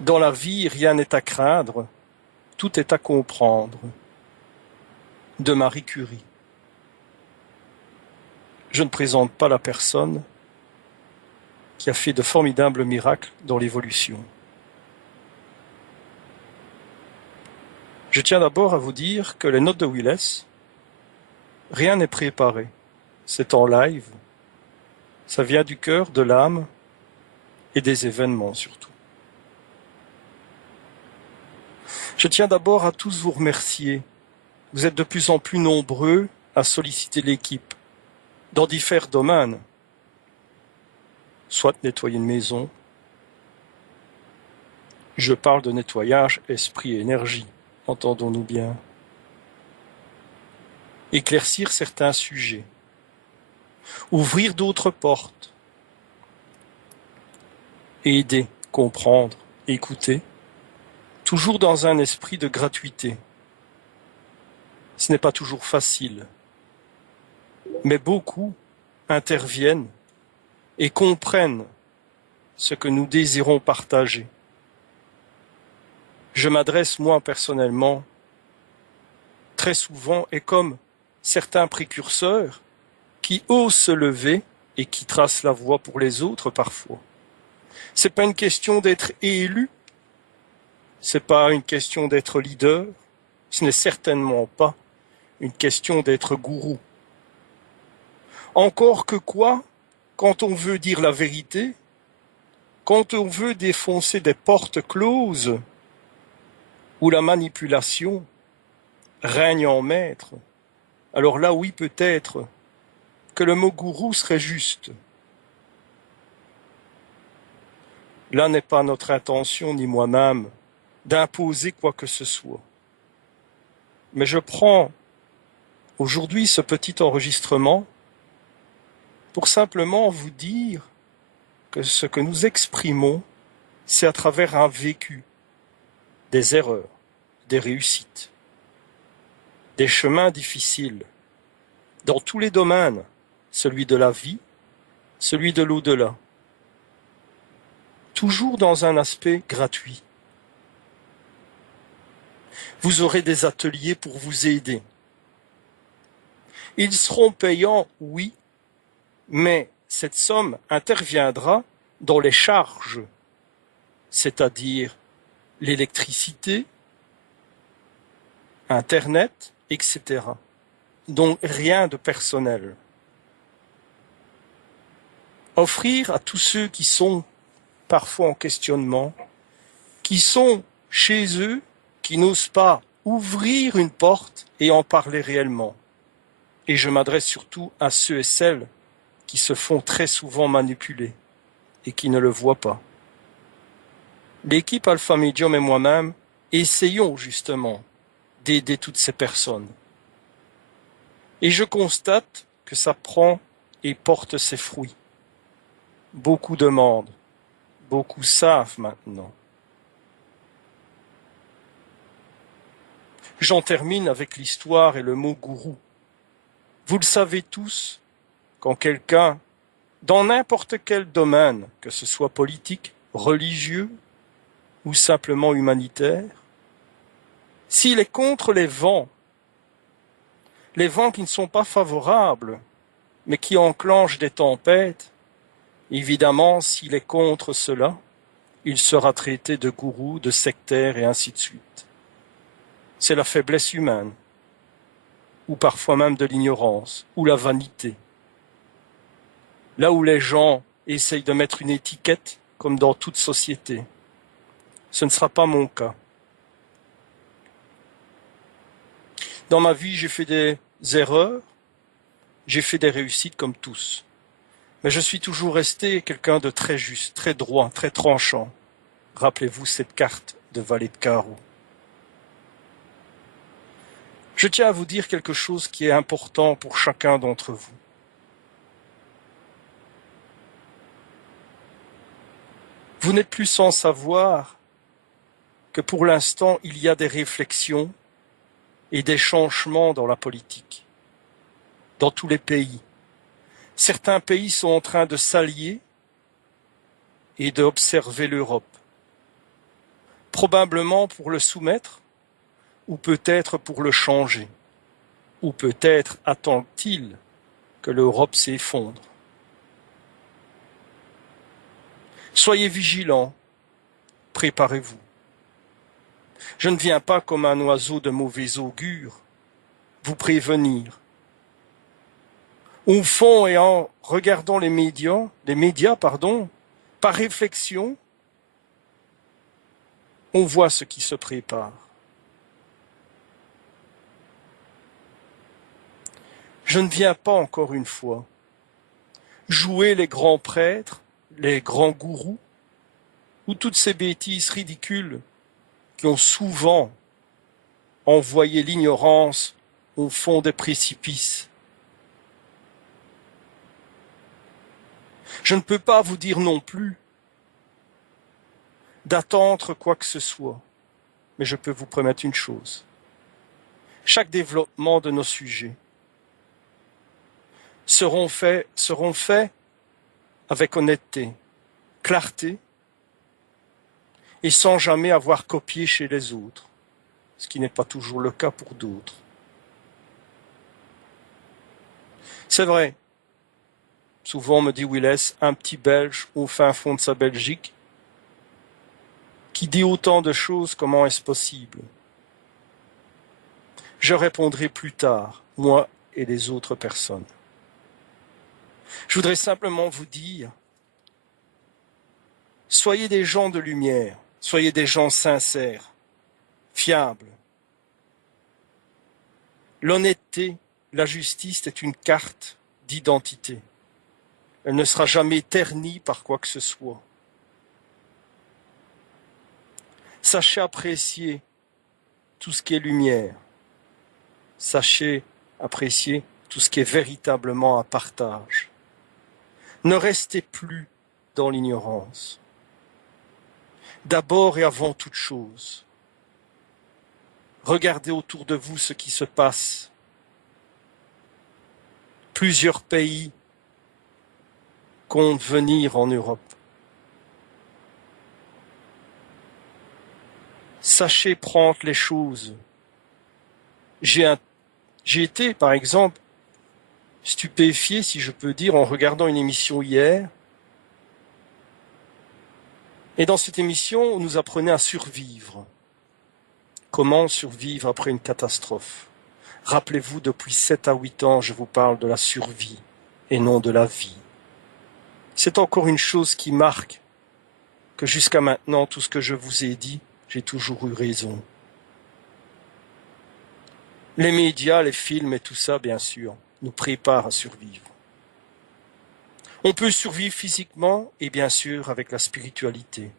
Dans la vie, rien n'est à craindre, tout est à comprendre. De Marie Curie. Je ne présente pas la personne qui a fait de formidables miracles dans l'évolution. Je tiens d'abord à vous dire que les notes de Willis, rien n'est préparé. C'est en live. Ça vient du cœur, de l'âme et des événements surtout. Je tiens d'abord à tous vous remercier. Vous êtes de plus en plus nombreux à solliciter l'équipe dans divers domaines. Soit nettoyer une maison. Je parle de nettoyage esprit et énergie, entendons-nous bien. Éclaircir certains sujets. Ouvrir d'autres portes. Aider, comprendre, écouter. Toujours dans un esprit de gratuité. Ce n'est pas toujours facile, mais beaucoup interviennent et comprennent ce que nous désirons partager. Je m'adresse moi personnellement très souvent et comme certains précurseurs qui osent se lever et qui tracent la voie pour les autres parfois. C'est pas une question d'être élu, c'est pas une question d'être leader, ce n'est certainement pas une question d'être gourou. Encore que quoi, quand on veut dire la vérité, quand on veut défoncer des portes closes où la manipulation règne en maître, alors là oui peut-être que le mot gourou serait juste. Là n'est pas notre intention, ni moi-même, d'imposer quoi que ce soit. Mais je prends aujourd'hui ce petit enregistrement pour simplement vous dire que ce que nous exprimons, c'est à travers un vécu, des erreurs, des réussites, des chemins difficiles, dans tous les domaines, celui de la vie, celui de l'au-delà, toujours dans un aspect gratuit. Vous aurez des ateliers pour vous aider. Ils seront payants, oui, mais cette somme interviendra dans les charges, c'est-à-dire l'électricité, Internet, etc. Donc rien de personnel. Offrir à tous ceux qui sont parfois en questionnement, qui sont chez eux, qui n'osent pas ouvrir une porte et en parler réellement. Et je m'adresse surtout à ceux et celles qui se font très souvent manipuler et qui ne le voient pas. L'équipe Alpha Medium et moi-même essayons justement d'aider toutes ces personnes. Et je constate que ça prend et porte ses fruits. Beaucoup demandent, beaucoup savent maintenant. J'en termine avec l'histoire et le mot gourou. Vous le savez tous, quand quelqu'un, dans n'importe quel domaine, que ce soit politique, religieux ou simplement humanitaire, s'il est contre les vents qui ne sont pas favorables, mais qui enclenchent des tempêtes, évidemment, s'il est contre cela, il sera traité de gourou, de sectaire et ainsi de suite. C'est la faiblesse humaine, ou parfois même de l'ignorance, ou la vanité. Là où les gens essayent de mettre une étiquette, comme dans toute société, ce ne sera pas mon cas. Dans ma vie, j'ai fait des erreurs, j'ai fait des réussites comme tous. Mais je suis toujours resté quelqu'un de très juste, très droit, très tranchant. Rappelez-vous cette carte de valet de carreau. Je tiens à vous dire quelque chose qui est important pour chacun d'entre vous. Vous n'êtes plus sans savoir que pour l'instant, il y a des réflexions et des changements dans la politique, dans tous les pays. Certains pays sont en train de s'allier et d'observer l'Europe. Probablement pour le soumettre, ou peut-être pour le changer, ou peut-être attend-il que l'Europe s'effondre. Soyez vigilants, préparez-vous. Je ne viens pas comme un oiseau de mauvais augure vous prévenir. Au fond, et en regardant les médias, par réflexion, on voit ce qui se prépare. Je ne viens pas, encore une fois, jouer les grands prêtres, les grands gourous, ou toutes ces bêtises ridicules qui ont souvent envoyé l'ignorance au fond des précipices. Je ne peux pas vous dire non plus d'attendre quoi que ce soit, mais je peux vous promettre une chose. Chaque développement de nos sujets seront faits avec honnêteté, clarté, et sans jamais avoir copié chez les autres, ce qui n'est pas toujours le cas pour d'autres. C'est vrai, souvent me dit Willis, un petit Belge au fin fond de sa Belgique, qui dit autant de choses, comment est-ce possible? Je répondrai plus tard, moi et les autres personnes. Je voudrais simplement vous dire, soyez des gens de lumière, soyez des gens sincères, fiables. L'honnêteté, la justice est une carte d'identité. Elle ne sera jamais ternie par quoi que ce soit. Sachez apprécier tout ce qui est lumière. Sachez apprécier tout ce qui est véritablement un partage. Ne restez plus dans l'ignorance. D'abord et avant toute chose, regardez autour de vous ce qui se passe. Plusieurs pays comptent venir en Europe. Sachez prendre les choses. J'ai été, par exemple, stupéfié, si je peux dire, en regardant une émission hier. Et dans cette émission, on nous apprenait à survivre. Comment survivre après une catastrophe? Rappelez-vous, depuis 7 à 8 ans, je vous parle de la survie et non de la vie. C'est encore une chose qui marque que jusqu'à maintenant, tout ce que je vous ai dit, j'ai toujours eu raison. Les médias, les films et tout ça, bien sûr, nous préparent à survivre. On peut survivre physiquement et bien sûr avec la spiritualité.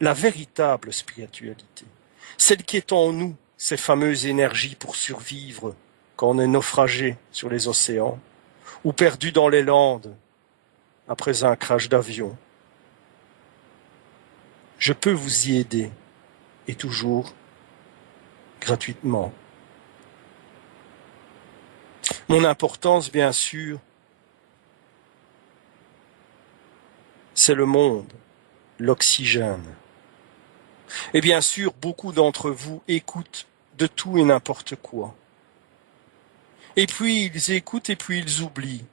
La véritable spiritualité. Celle qui est en nous, ces fameuses énergies pour survivre quand on est naufragé sur les océans ou perdu dans les landes après un crash d'avion. Je peux vous y aider et toujours gratuitement. Mon importance, bien sûr, c'est le monde, l'oxygène. Et bien sûr, beaucoup d'entre vous écoutent de tout et n'importe quoi. Et puis ils écoutent et puis ils oublient.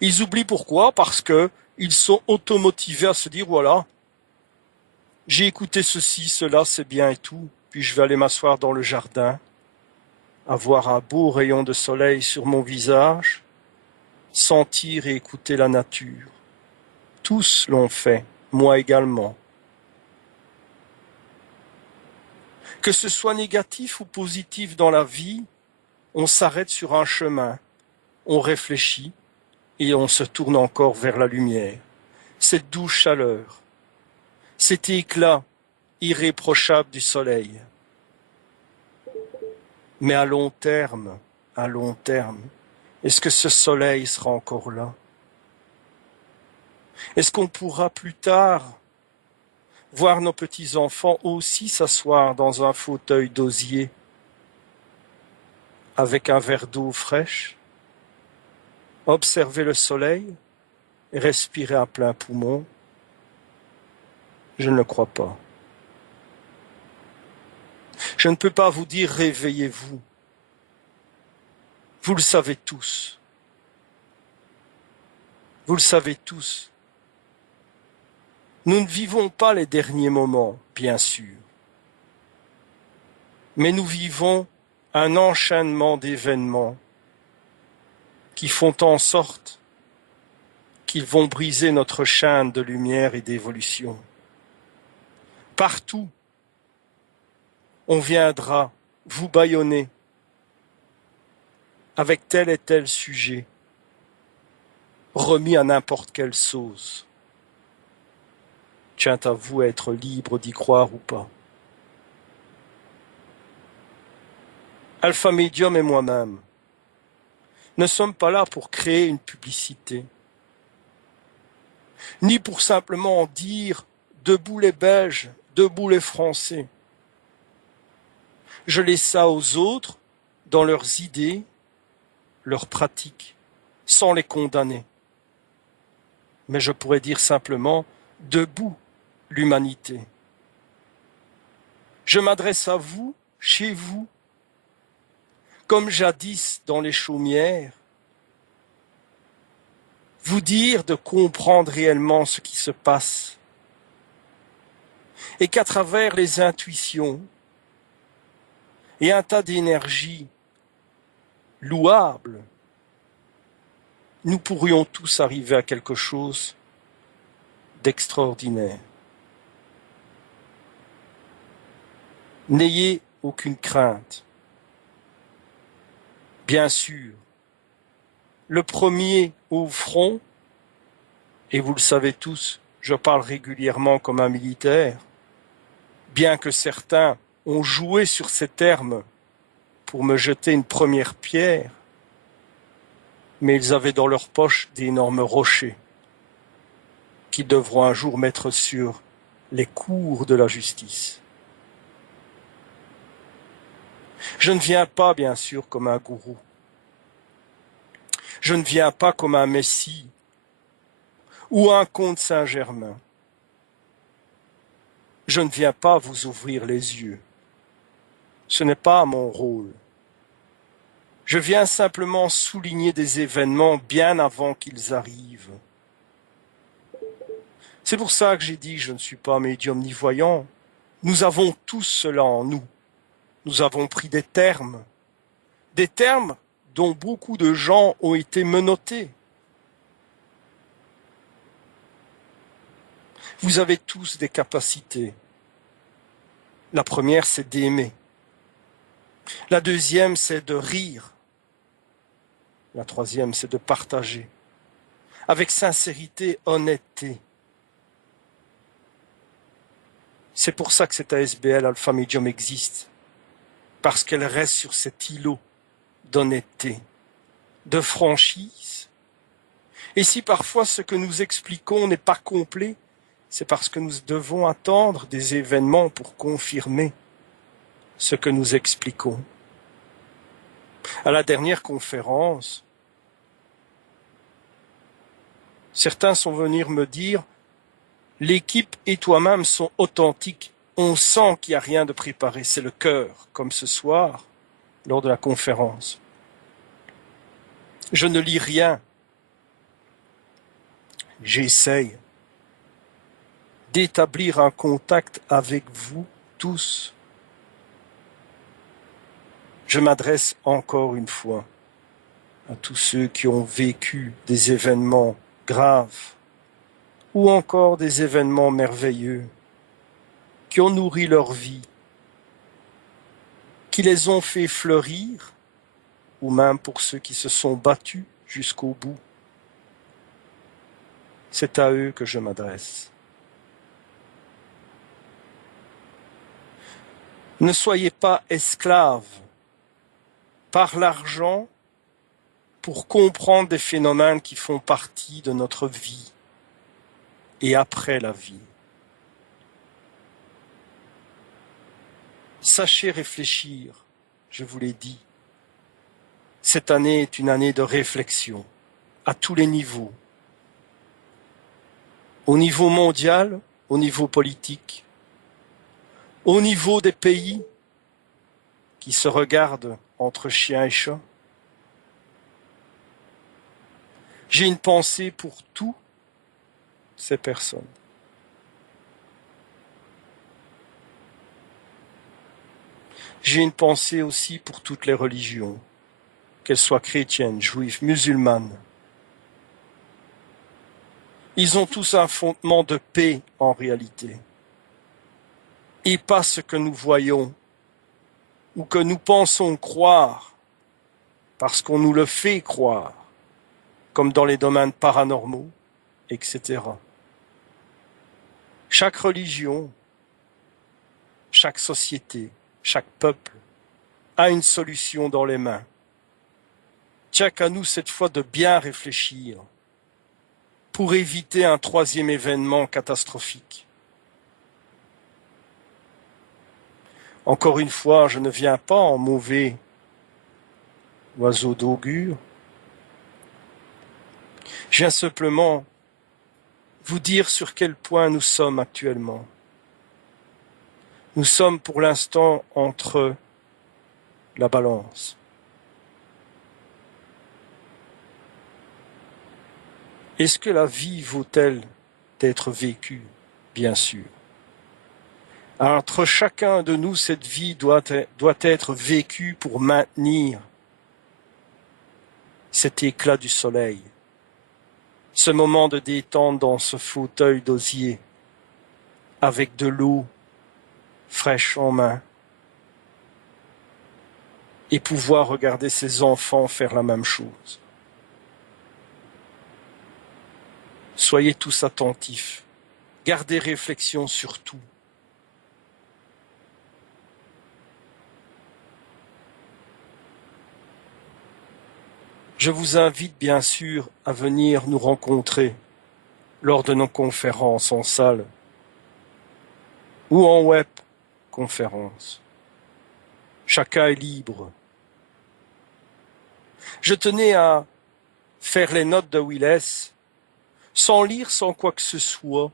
Ils oublient pourquoi? Parce qu'ils sont automotivés à se dire, voilà, j'ai écouté ceci, cela, c'est bien et tout, puis je vais aller m'asseoir dans le jardin, avoir un beau rayon de soleil sur mon visage, sentir et écouter la nature. Tous l'ont fait, moi également. Que ce soit négatif ou positif dans la vie, on s'arrête sur un chemin, on réfléchit et on se tourne encore vers la lumière. Cette douce chaleur, cet éclat irréprochable du soleil. Mais à long terme, est-ce que ce soleil sera encore là? Est-ce qu'on pourra plus tard voir nos petits-enfants aussi s'asseoir dans un fauteuil d'osier avec un verre d'eau fraîche, observer le soleil et respirer à plein poumon? Je ne le crois pas. Je ne peux pas vous dire réveillez-vous. Vous le savez tous. Vous le savez tous. Nous ne vivons pas les derniers moments, bien sûr. Mais nous vivons un enchaînement d'événements qui font en sorte qu'ils vont briser notre chaîne de lumière et d'évolution. Partout, on viendra vous bâillonner avec tel et tel sujet, remis à n'importe quelle sauce. Tient à vous être libre d'y croire ou pas. Alpha Medium et moi-même ne sommes pas là pour créer une publicité, ni pour simplement dire « debout les Belges, debout les Français ». Je laisse ça aux autres, dans leurs idées, leurs pratiques, sans les condamner. Mais je pourrais dire simplement « debout l'humanité ». Je m'adresse à vous, chez vous, comme jadis dans les chaumières, vous dire de comprendre réellement ce qui se passe et qu'à travers les intuitions et un tas d'énergies louables, nous pourrions tous arriver à quelque chose d'extraordinaire. N'ayez aucune crainte. Bien sûr, le premier au front, et vous le savez tous, je parle régulièrement comme un militaire, bien que certains ont joué sur ces termes pour me jeter une première pierre, mais ils avaient dans leur poche d'énormes rochers qu'ils devront un jour mettre sur les cours de la justice. Je ne viens pas, bien sûr, comme un gourou. Je ne viens pas comme un messie ou un comte Saint-Germain. Je ne viens pas vous ouvrir les yeux. Ce n'est pas mon rôle. Je viens simplement souligner des événements bien avant qu'ils arrivent. C'est pour ça que j'ai dit que je ne suis pas médium ni voyant. Nous avons tous cela en nous. Nous avons pris des termes dont beaucoup de gens ont été menottés. Vous avez tous des capacités. La première, c'est d'aimer. La deuxième, c'est de rire. La troisième, c'est de partager. Avec sincérité, honnêteté. C'est pour ça que cette ASBL Alpha Medium existe. Parce qu'elle reste sur cet îlot d'honnêteté, de franchise. Et si parfois ce que nous expliquons n'est pas complet, c'est parce que nous devons attendre des événements pour confirmer ce que nous expliquons. À la dernière conférence, certains sont venus me dire « L'équipe et toi-même sont authentiques, on sent qu'il n'y a rien de préparé, c'est le cœur, comme ce soir, lors de la conférence. Je ne lis rien, j'essaye d'établir un contact avec vous tous. Je m'adresse encore une fois à tous ceux qui ont vécu des événements graves ou encore des événements merveilleux qui ont nourri leur vie, qui les ont fait fleurir, ou même pour ceux qui se sont battus jusqu'au bout. C'est à eux que je m'adresse. Ne soyez pas esclaves par l'argent pour comprendre des phénomènes qui font partie de notre vie et après la vie. Sachez réfléchir, je vous l'ai dit. Cette année est une année de réflexion à tous les niveaux. Au niveau mondial, au niveau politique, au niveau des pays qui se regardent entre chiens et chats. J'ai une pensée pour toutes ces personnes. J'ai une pensée aussi pour toutes les religions, qu'elles soient chrétiennes, juives, musulmanes. Ils ont tous un fondement de paix en réalité. Et pas ce que nous voyons ou que nous pensons croire parce qu'on nous le fait croire, comme dans les domaines paranormaux, etc. Chaque religion, chaque société, chaque peuple a une solution dans les mains. Tiens qu'à nous cette fois de bien réfléchir pour éviter un troisième événement catastrophique. Encore une fois, je ne viens pas en mauvais oiseau d'augure. Je viens simplement vous dire sur quel point nous sommes actuellement. Nous sommes pour l'instant entre la balance. Est-ce que la vie vaut-elle d'être vécue? Bien sûr. Entre chacun de nous, cette vie doit être vécue pour maintenir cet éclat du soleil, ce moment de détente dans ce fauteuil d'osier, avec de l'eau fraîche en main, et pouvoir regarder ses enfants faire la même chose. Soyez tous attentifs, gardez réflexion sur tout. Je vous invite bien sûr à venir nous rencontrer lors de nos conférences en salle ou en web conférence. Chacun est libre. Je tenais à faire les notes de Willis sans lire, sans quoi que ce soit,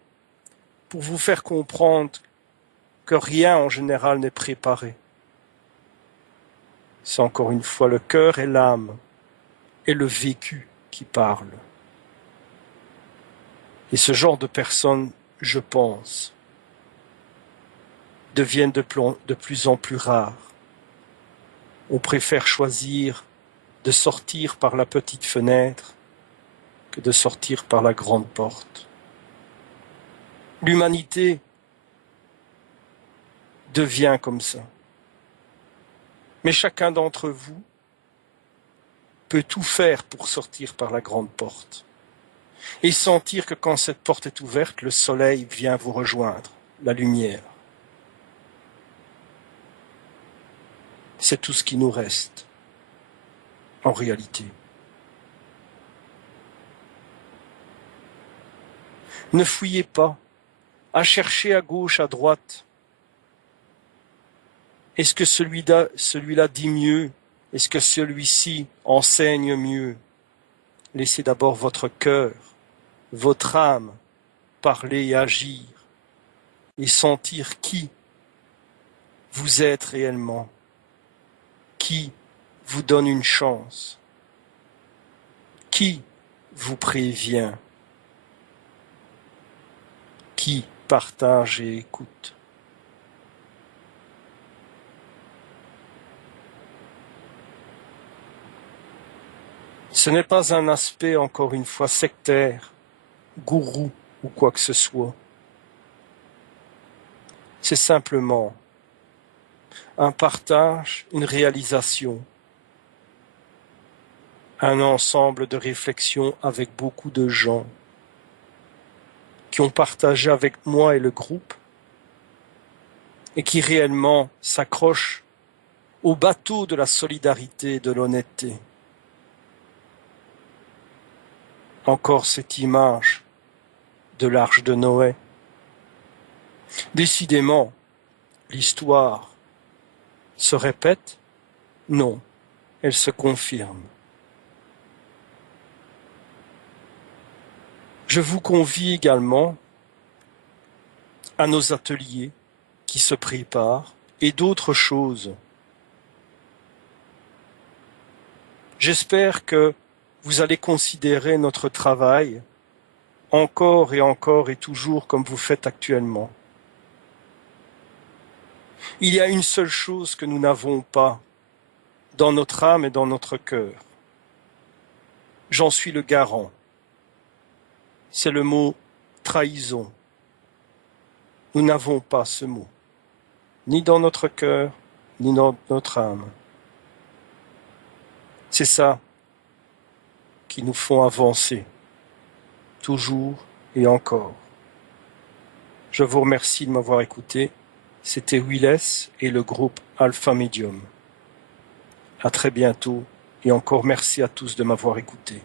pour vous faire comprendre que rien en général n'est préparé. C'est encore une fois le cœur et l'âme et le vécu qui parlent. Et ce genre de personnes, je pense, deviennent de plus en plus rares. On préfère choisir de sortir par la petite fenêtre que de sortir par la grande porte. L'humanité devient comme ça. Mais chacun d'entre vous peut tout faire pour sortir par la grande porte et sentir que quand cette porte est ouverte, le soleil vient vous rejoindre, la lumière. C'est tout ce qui nous reste, en réalité. Ne fouillez pas, à chercher à gauche, à droite. Est-ce que celui-là dit mieux? Est-ce que celui-ci enseigne mieux? Laissez d'abord votre cœur, votre âme parler et agir et sentir qui vous êtes réellement, qui vous donne une chance, qui vous prévient, qui partage et écoute. Ce n'est pas un aspect, encore une fois, sectaire, gourou ou quoi que ce soit. C'est simplement un partage, une réalisation, un ensemble de réflexions avec beaucoup de gens qui ont partagé avec moi et le groupe et qui réellement s'accrochent au bateau de la solidarité et de l'honnêteté. Encore cette image de l'arche de Noé. Décidément, l'histoire se répète? Non, elle se confirme. Je vous convie également à nos ateliers qui se préparent et d'autres choses. J'espère que vous allez considérer notre travail encore et toujours comme vous faites actuellement. Il y a une seule chose que nous n'avons pas dans notre âme et dans notre cœur. J'en suis le garant. C'est le mot trahison. Nous n'avons pas ce mot, ni dans notre cœur, ni dans notre âme. C'est ça qui nous font avancer, toujours et encore. Je vous remercie de m'avoir écouté. C'était Willes et le groupe Alpha Medium. À très bientôt et encore merci à tous de m'avoir écouté.